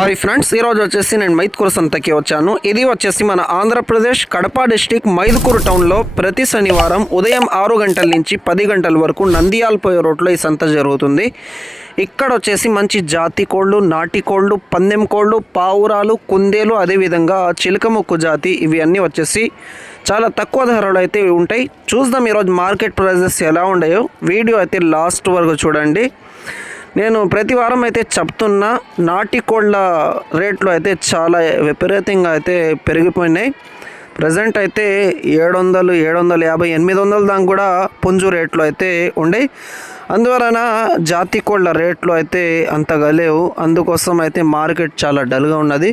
Hi friends, ఈరోజు వచ్చేసి నేను మైదుకూరు సంతకి వచ్చాను. ఇది వచ్చేసి మన ఆంధ్రప్రదేశ్ కడప డిస్టిక్ మైదుకూరు టౌన్లో ప్రతి శనివారం ఉదయం 6 గంటల నుంచి 10 గంటల వరకు నంద్యాలపోయే రోడ్లో ఈ సంత జరుగుతుంది. ఇక్కడ వచ్చేసి మంచి జాతి కోళ్ళు, నాటి కోళ్ళు, పందెం కోళ్ళు, పావురాలు, కుందేలు, అదేవిధంగా చిలకముక్కు జాతి ఇవి అన్నీ వచ్చేసి చాలా తక్కువ ధరలు అయితే ఉంటాయి. చూద్దాం ఈరోజు మార్కెట్ ప్రైజెస్ ఎలా ఉన్నాయో. వీడియో అయితే లాస్ట్ వరకు చూడండి. నేను ప్రతి వారం అయితే చెప్తున్నా, నాటి కోళ్ళ రేట్లు అయితే చాలా విపరీతంగా అయితే పెరిగిపోయినాయి. ప్రజెంట్ అయితే 700, 750, 800 దాకా కూడా పుంజు రేట్లు అయితే ఉండే. అందువలన జాతి కోళ్ళ రేట్లు అయితే అంతగా లేవు. అందుకోసం అయితే మార్కెట్ చాలా డల్గా ఉన్నది.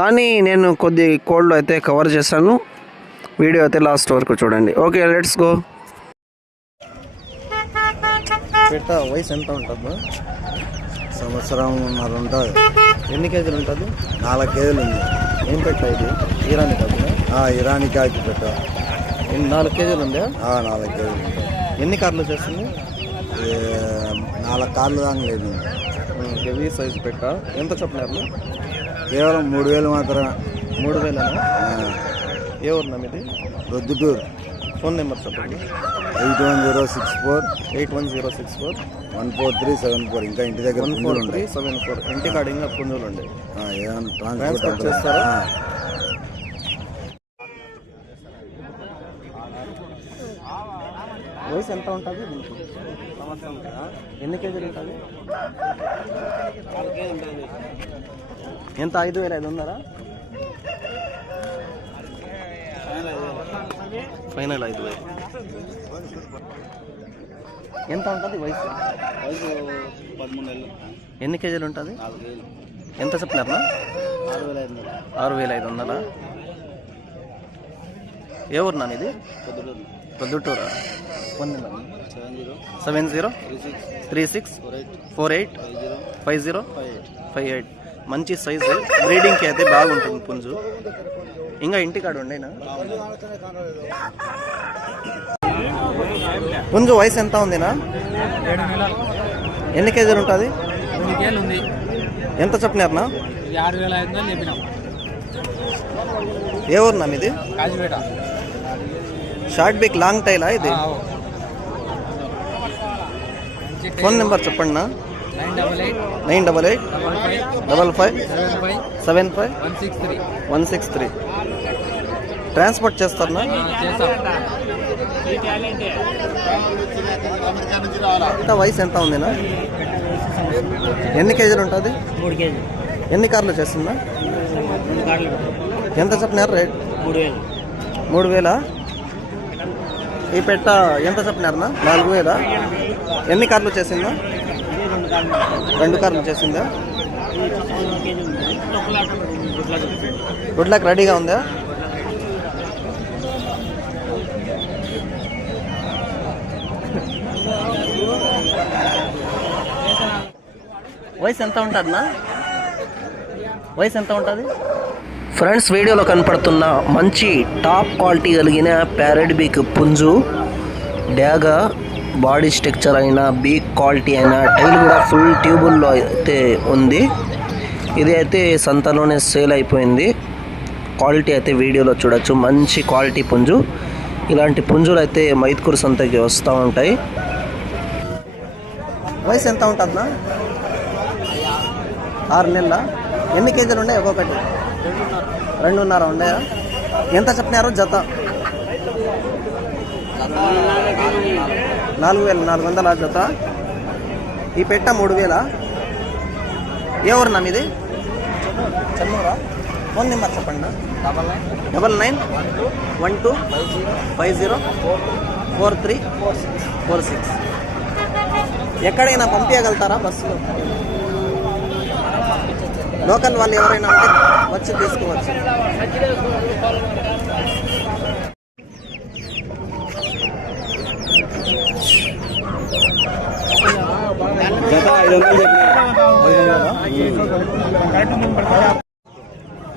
కానీ నేను కొద్ది కోళ్ళు అయితే కవర్ చేశాను. వీడియో అయితే లాస్ట్ వరకు చూడండి. Okay, let's go. పెట్ట వయసు ఎంత ఉంటుంది? సంవత్సరంన్నర ఉంటుంది. ఎన్ని కేజీలు ఉంటుంది? 4 కేజీలు ఉంది. ఏం పెట్ట ఇది? ఇరానీ కాదు? ఇరానీ కాకి పెట్ట. 4 కేజీలు ఉందా? 4 కేజీలు ఉంటుంది. ఎన్ని కార్లు చేస్తుంది? 4 కార్లు దాకా లేదు. హెవీ సైజు పెట్ట. ఎంత చెప్పినారు? కేవలం 3000 మాత్రమే. 3000? ఏ ఊరు ఇది? ప్రొద్దుటూరు. ఫోన్ నెంబర్ చెప్పండి. 8106414034 14374. ఇంకా ఇంటి దగ్గర 14374. ఇంటి కాడ ఇంకా పుంజులు ఉండే. ట్రాన్స్పోర్ట్ చేస్తారా? వయసు ఎంత ఉంటుంది? ఎన్ని కేజీలు ఉంటుంది? ఎంత? 5500? ఫైనల్ 5000. ఎంత ఉంటుంది వయసు? 13 నెలలు. ఎన్ని కేజీలు ఉంటుంది? 4 కేజీలు. ఎంత చెప్పినారా? 6500. 6500. ఏ ఊరు నాన్న ఇది? ప్రొద్దుటూరా? Phone number 703636485058. మంచి సైజు, బ్రీడింగ్కి అయితే బాగుంటుంది పుంజు. ఇంకా ఇంటికాడ ఉండేనా? పుంజు వయసు ఎంత ఉందినా? 7 నెలలు. ఎన్ని కేజీలు ఉంటుంది? 2 కేజీలు ఉంది. ఎంత చెప్పినారనా? 6500 చెప్పినాం. ఏ ఊరు నా ఇది? కాజీపేట. షార్ట్ బిక్ లాంగ్ టైలా ఇది? ఫోన్ నెంబర్ చెప్పండి నా. 988 55 75 163. ట్రాన్స్పోర్ట్ చేస్తారా? ఎంత వయసు ఎంత ఉందినా? ఎన్ని కేజీలు ఉంటుంది? 3 కేజీలు. ఎన్ని కార్లు చేస్తుందా? 2 కార్లు. ఎంత చెప్పినారు రేట్? 3000. 3000. ఈ పెట్ట ఎంత చెప్పినారనా? 4000. ఎన్ని కార్లు చేసిందా? 2 కార్లు చేసిందా? గుడ్ లక్ రెడీగా ఉందా? వయసు ఎంత ఉంటుందన్నా? వయసు ఎంత ఉంటుంది? ఫ్రెండ్స్, వీడియోలో కనపడుతున్న మంచి టాప్ క్వాలిటీ కలిగిన ప్యారెట్ బీక్ పుంజు. డ్యాగా బాడీ స్ట్రక్చర్ అయినా, బీక్ క్వాలిటీ అయినా, టైల్ కూడా ఫుల్ ట్యూబుల్లో అయితే ఉంది. ఇది అయితే సంతలోనే సేల్ అయిపోయింది. క్వాలిటీ అయితే వీడియోలో చూడొచ్చు. మంచి క్వాలిటీ పుంజు. ఇలాంటి పుంజులు అయితే మైదుకూరు సంతకి వస్తూ ఉంటాయి. వయసు ఎంత ఉంటుందా? 6 నెలల. ఎన్ని కేజీలు ఉన్నాయి ఒక్కొక్కటి? 2.5 ఉన్నాయా? ఎంత చెప్పినారు జత? 4400 జత. ఈ పెట్ట 3000. ఏ ఊరు నా మీది? చెన్నూరా? ఫోన్ నెంబర్ చెప్పండి. 9912504346. ఎక్కడైనా పంపించగలుగుతారా బస్సులో? లోకల్ వాళ్ళు ఎవరైనా ఉంటే వచ్చి తీసుకోవచ్చు.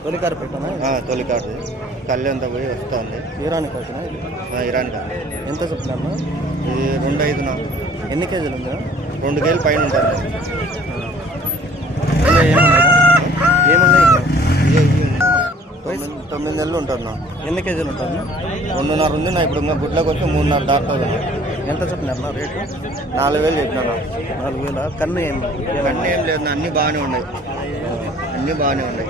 తొలికారు పెట్టాను. తొలికాడు కళ్యాణ్ పోయి వస్తుంది. ఇరానీ కాసిన? ఇరానీ కాదు. ఎంత చెప్తున్నాను? ఇది 2.5. ఎన్ని కేజీలు ఉందా? 2 కేజీలు పైన ఉంటుంది. ఏమన్నా 8 నెలలు ఉంటుంది నా. ఎన్ని కేజీలు ఉంటుంది? 2.5 ఉంది నా. ఇప్పుడు ఇంకా గుడ్లకు వచ్చి 3.5 దాటుతుంది. ఎంత చెప్పినారు రేటు? 4,000 చెప్పినా. 4,000. కన్ను ఏం అన్నీ ఏం లేదు, అన్నీ బాగానే ఉన్నాయి, అన్నీ బాగానే ఉన్నాయి.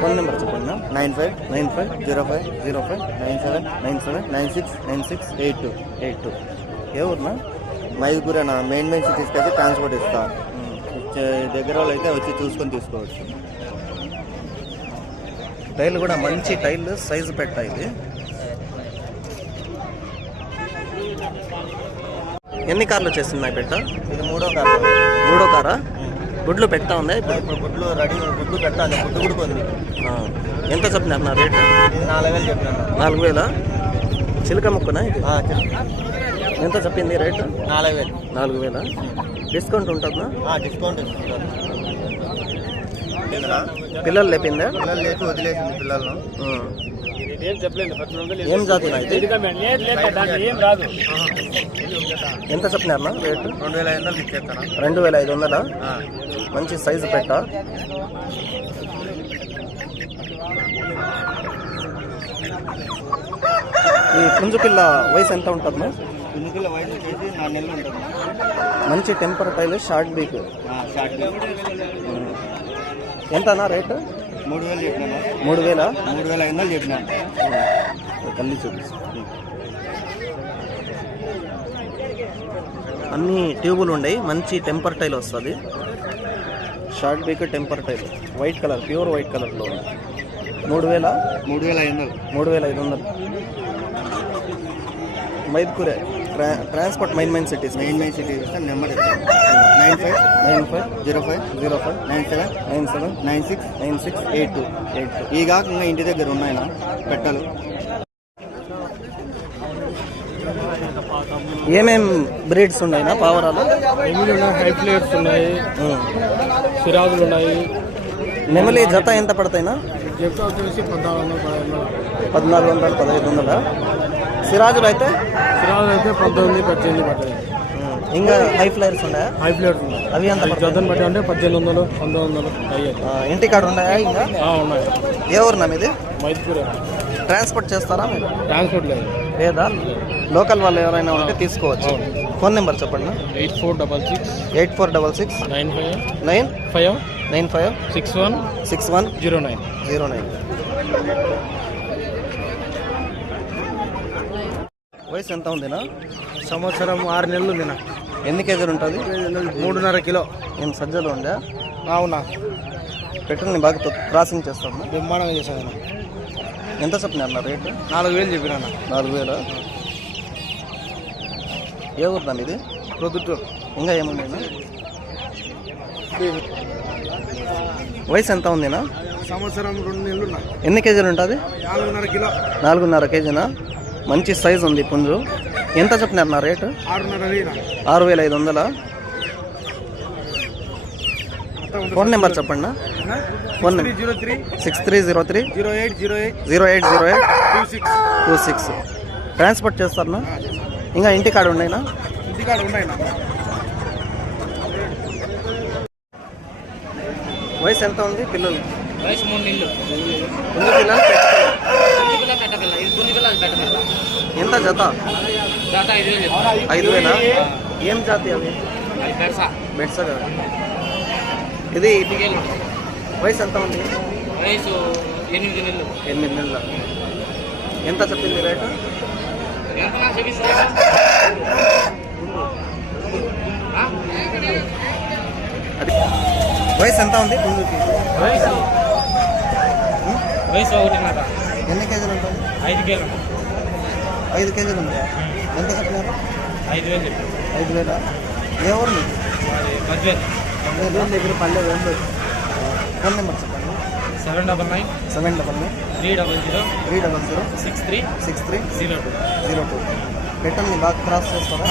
ఫోన్ నెంబర్ చెప్పండి. 9595059797969682. ఏ ఊరునా? మైదుకూరేనా? మెయిన్ సిటీస్కి అయితే ట్రాన్స్పోర్ట్ ఇస్తా. దగ్గర వాళ్ళు అయితే వచ్చి చూసుకొని తీసుకోవచ్చు. టైల్ కూడా మంచి టైల్ సైజు పెట్ట ఇది. ఎన్ని కార్లు వచ్చేస్తున్నాయి పెట్ట? ఇది 3వ కారు. 3వ కారా? గుడ్లు పెట్టా ఉందా ఇప్పుడు? ఇప్పుడు గుడ్లు రెడీ, గుడ్డు పెట్టాలి, గుడ్డు గుడుకుంది. ఎంత చెప్పినారు నా రేటు? 4,000 చెప్పినా. 4,000. చిలక ముక్కునా ఇది? ఎంత చెప్పింది రేటు? 4,000. 4,000. డిస్కౌంట్ ఉంటుందా? డిస్కౌంట్ ఇస్తున్నారు. పిల్లలు లేపిందా? పిల్లలు లేపి వదిలేసింది పిల్లలను. ఏం జాతి ఇది? ఎంత చెప్పినారు రేటు? 2,500 ఇచ్చేస్తాను. 2,500. మంచి సైజు పెట్ట. ఈ పుంజు పిల్ల వయసు ఎంత ఉంటుందా? పుంజుపిల్ల వయసు వచ్చేసి 4 నెలలు ఉంటుంది. మంచి టెంపర్ టైల్, షార్ట్ బీక్. ఎంతనా రేటు? 3,000 చెప్పినాను. 3,000. 3,500 చెప్పినాను. తల్లి చూపిస్తు. అన్ని ట్యూబులు ఉన్నాయి, మంచి టెంపర్ టైల్ వస్తుంది. Short beak temper tail, white colour, pure white కలర్లో ఉంది. 3,000. 3,500. 3,500. మైదుకూరే transport main cities. Main city number 95950597979682. ఈ కాక ఇంకా ఇంటి దగ్గర ఉన్నాయినా పెట్టలు. ఏమేం బ్రీడ్స్ ఉన్నాయినా పావరాలు? హైఫ్లేట్స్ ఉన్నాయి, సిరాజులు ఉన్నాయి. నెమలి జత ఎంత పడతాయినా? జత వచ్చేసి 1,400, 1,400, 1,500. సిరాజులు అయితే? సిరాజులు అయితే 19, 18 పడతాయి. ఇంకా హై ఫ్లైర్స్ ఉన్నాయా? హైఫ్లేట్స్ ఉన్నాయి. అవి ఎంత జతను బట్టి అంటే 1,800, 1,900 అయ్యాయి. ఇంటికాడ ఉన్నాయా ఇంకా? ఉన్నాయి. ఏ ఊరునా మీది? మైదుకూరే. ట్రాన్స్పోర్ట్ చేస్తారా మీరు? ట్రాన్స్పోర్ట్ లేదు. లేదా? లోకల్ వాళ్ళు ఎవరైనా ఉంటే తీసుకోవచ్చు. ఫోన్ నెంబర్ చెప్పండి. 8466 8466 95 95 61 61 09. 09. వయసు ఎంత ఉందినా? సంవత్సరం 6 నెలలు ఉందినా. ఎన్ని కేజీలు ఉంటుంది? 3.5 కిలో. ఏం సజ్జలు ఉందా? అవునా? పెట్రోల్ని బాగా క్రాసింగ్ చేస్తాను. బ్రహ్మాండంగా చేశాను. ఎంత చెప్పినారు నా రేటు? 4,000 చెప్పినా. 4,000. ఏ ఊరుదాం ఇది? ప్రొద్దుటూరు. ఇంకా ఏముండేనా? వయసు ఎంత ఉందినా? సంవత్సరం 2 నెలలు ఉన్నాయి. ఎన్ని కేజీలు ఉంటుంది? 4.5 కిలో. 4.5 కేజీనా? మంచి సైజు ఉంది పుంజు. ఎంత చెప్పినారు నా రేటు? 6,500. ఫోన్ నెంబర్ చెప్పండి. Phone number 6303 0808 26. ట్రాన్స్పోర్ట్ చేస్తారా? ఇంకా ఇంటికాడ ఉన్నాయినా? ఇంటికాడ ఉన్నాయినా. వయసు ఎంత ఉంది పిల్లలు? వయసు 3 నెలలు. పుంజు పిల్లలు ఎంత జత? 5,000. ఏం జాతి అవి? బెడ్స కదా. ఇది వయసు ఎంత ఉంది? వయసు 8 నెలలు. 8 నెలల. ఎంత చెప్పింది రేటు? అది వయసు ఎంత ఉంది పుంజుకి? వయసు 1.5. ఎన్ని కేజీలు ఉంటుంది? 5 కేజీలు. 5 కేజీలు ఉంది. ఎంత చెప్పినారు? 5,000 చెప్పి. 5,000. ఏ ఊరు మీకు? 10,000 దగ్గర పల్లె రెండు. ఫోన్ నెంబర్ చెప్పండి. 799 799 300 300 63 63 02. 02. రిటర్న్ బాగా క్రాస్ చేస్తారా?